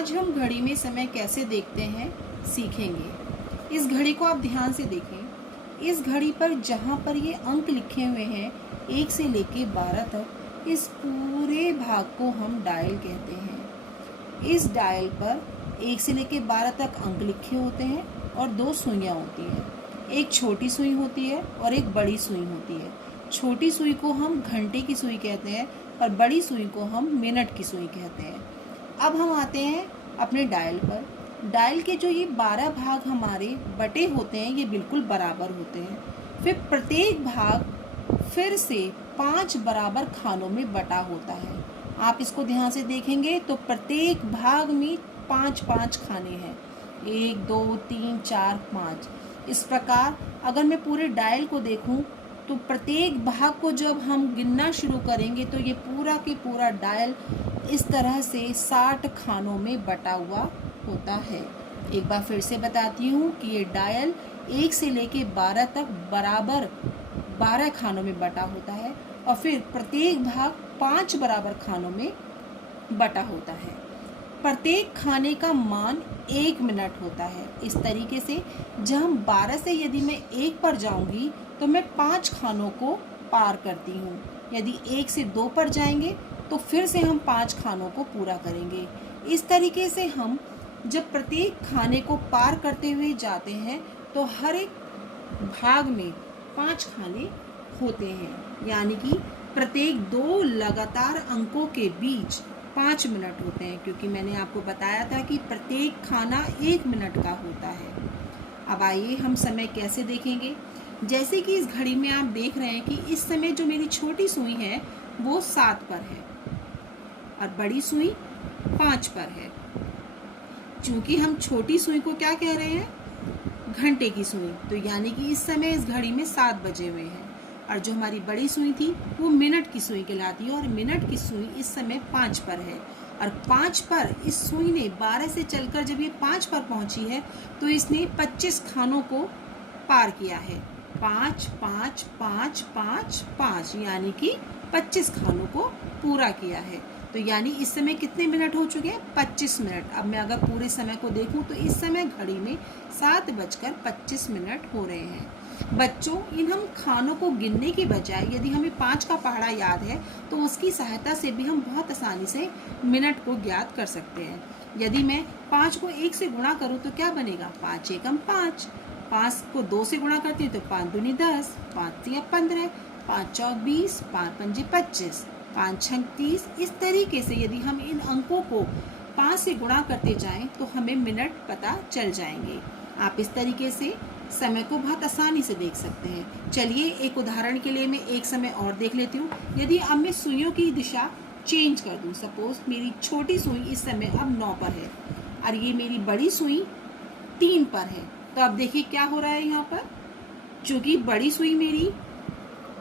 आज हम घड़ी में समय कैसे देखते हैं सीखेंगे। इस घड़ी को आप ध्यान से देखें। इस घड़ी पर जहाँ पर ये अंक लिखे हुए हैं 1 से लेके 12 तक, इस पूरे भाग को हम डायल कहते हैं। इस डायल पर 1 से लेके 12 तक अंक लिखे होते हैं और 2 सुइयाँ होती हैं। एक छोटी सुई होती है और एक बड़ी सुई होती है। छोटी सुई को हम घंटे की सुई कहते हैं और बड़ी सुई को हम मिनट की सुई कहते हैं। अब हम आते हैं अपने डायल पर। डायल के जो ये 12 भाग हमारे बटे होते हैं ये बिल्कुल बराबर होते हैं। फिर प्रत्येक भाग फिर से 5 बराबर खानों में बटा होता है। आप इसको ध्यान से देखेंगे तो प्रत्येक भाग में 5-5 खाने हैं। 1 2 3 4 5। इस प्रकार अगर मैं पूरे डायल को देखूं तो प्रत्येक भाग को जब हम गिनना शुरू करेंगे तो ये पूरा के पूरा डायल इस तरह से 60 खानों में बटा हुआ होता है। एक बार फिर से बताती हूँ कि ये डायल 1 से लेके 12 तक बराबर 12 खानों में बटा होता है और फिर प्रत्येक भाग 5 बराबर खानों में बटा होता है। प्रत्येक खाने का मान 1 मिनट होता है। इस तरीके से जब 12 से यदि मैं 1 पर जाऊंगी तो मैं 5 खानों को पार करती हूँ। यदि 1 से 2 पर जाएंगे तो फिर से हम 5 खानों को पूरा करेंगे। इस तरीके से हम जब प्रत्येक खाने को पार करते हुए जाते हैं तो हर एक भाग में 5 खाने होते हैं, यानी कि प्रत्येक 2 लगातार अंकों के बीच 5 मिनट होते हैं, क्योंकि मैंने आपको बताया था कि प्रत्येक खाना 1 मिनट का होता है। अब आइए हम समय कैसे देखेंगे। जैसे कि इस घड़ी में आप देख रहे हैं कि इस समय जो मेरी छोटी सुई है वो 7 पर है और बड़ी सुई 5 पर है। चूंकि हम छोटी सुई को क्या कह रहे हैं, घंटे की सुई, तो यानी कि इस समय इस घड़ी में 7 बजे हुए हैं। और जो हमारी बड़ी सुई थी वो मिनट की सुई कहलाती है और मिनट की सुई इस समय 5 पर है। और 5 पर इस सुई ने 12 से चलकर जब ये 5 पर पहुंची है तो इसने 25 खानों को पार किया है। 5 5 5 5 5 यानी कि 25 खानों को पूरा किया है। तो यानी इस समय कितने मिनट हो चुके हैं, 25 मिनट। अब मैं अगर पूरे समय को देखूं तो इस समय घड़ी में 7:25 हो रहे हैं। बच्चों, इन हम खानों को गिनने की बजाय यदि हमें 5 का पहाड़ा याद है तो उसकी सहायता से भी हम बहुत आसानी से मिनट को ज्ञात कर सकते हैं। यदि मैं 5 को 1 से गुणा करूं तो क्या बनेगा, 5 एकम 5। 5 को 2 से गुणा करती हूँ तो 5 दूनी 10, 5 तिया 15, 5 चौक 20, 5 पंजे 25, 5 छंग 30। इस तरीके से यदि हम इन अंकों को 5 से गुणा करते जाएं तो हमें मिनट पता चल जाएंगे। आप इस तरीके से समय को बहुत आसानी से देख सकते हैं। चलिए एक उदाहरण के लिए मैं एक समय और देख लेती हूँ। यदि अब मैं सुइयों की दिशा चेंज कर दूँ, सपोज मेरी छोटी सुई इस समय अब 9 पर है और ये मेरी बड़ी सुई 3 पर है, तो अब देखिए क्या हो रहा है यहाँ पर। चूँकि बड़ी सुई मेरी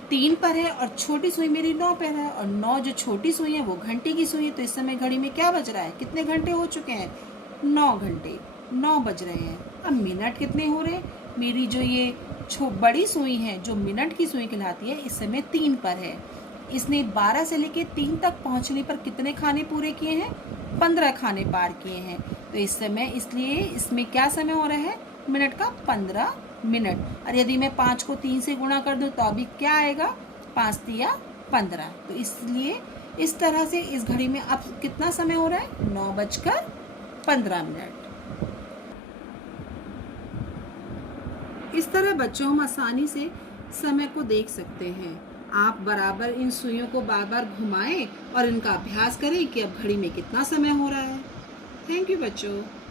3 पर है और छोटी सुई मेरी 9 पर है और 9 जो छोटी सुई है वो घंटे की सुई है, तो इस समय घड़ी में क्या बज रहा है, कितने घंटे हो चुके हैं, 9 घंटे, 9 बज रहे हैं। अब मिनट कितने हो रहे हैं, मेरी जो ये बड़ी सुई है जो मिनट की सुई कहलाती है इस समय 3 पर है। इसने 12 से लेके 3 तक पहुंचने पर कितने खाने पूरे किए हैं, 15 खाने पार किए हैं। तो इस समय इसलिए इसमें क्या समय हो रहा है, मिनट का 15 मिनट। और यदि मैं 5 को 3 से गुणा कर दूं तो अभी क्या आएगा, 5 तिया 15। तो इसलिए इस तरह से इस घड़ी में अब कितना समय हो रहा है, 9:15। इस तरह बच्चों हम आसानी से समय को देख सकते हैं। आप बराबर इन सुइयों को बार बार घुमाएं और इनका अभ्यास करें कि अब घड़ी में कितना समय हो रहा है। थैंक यू बच्चों।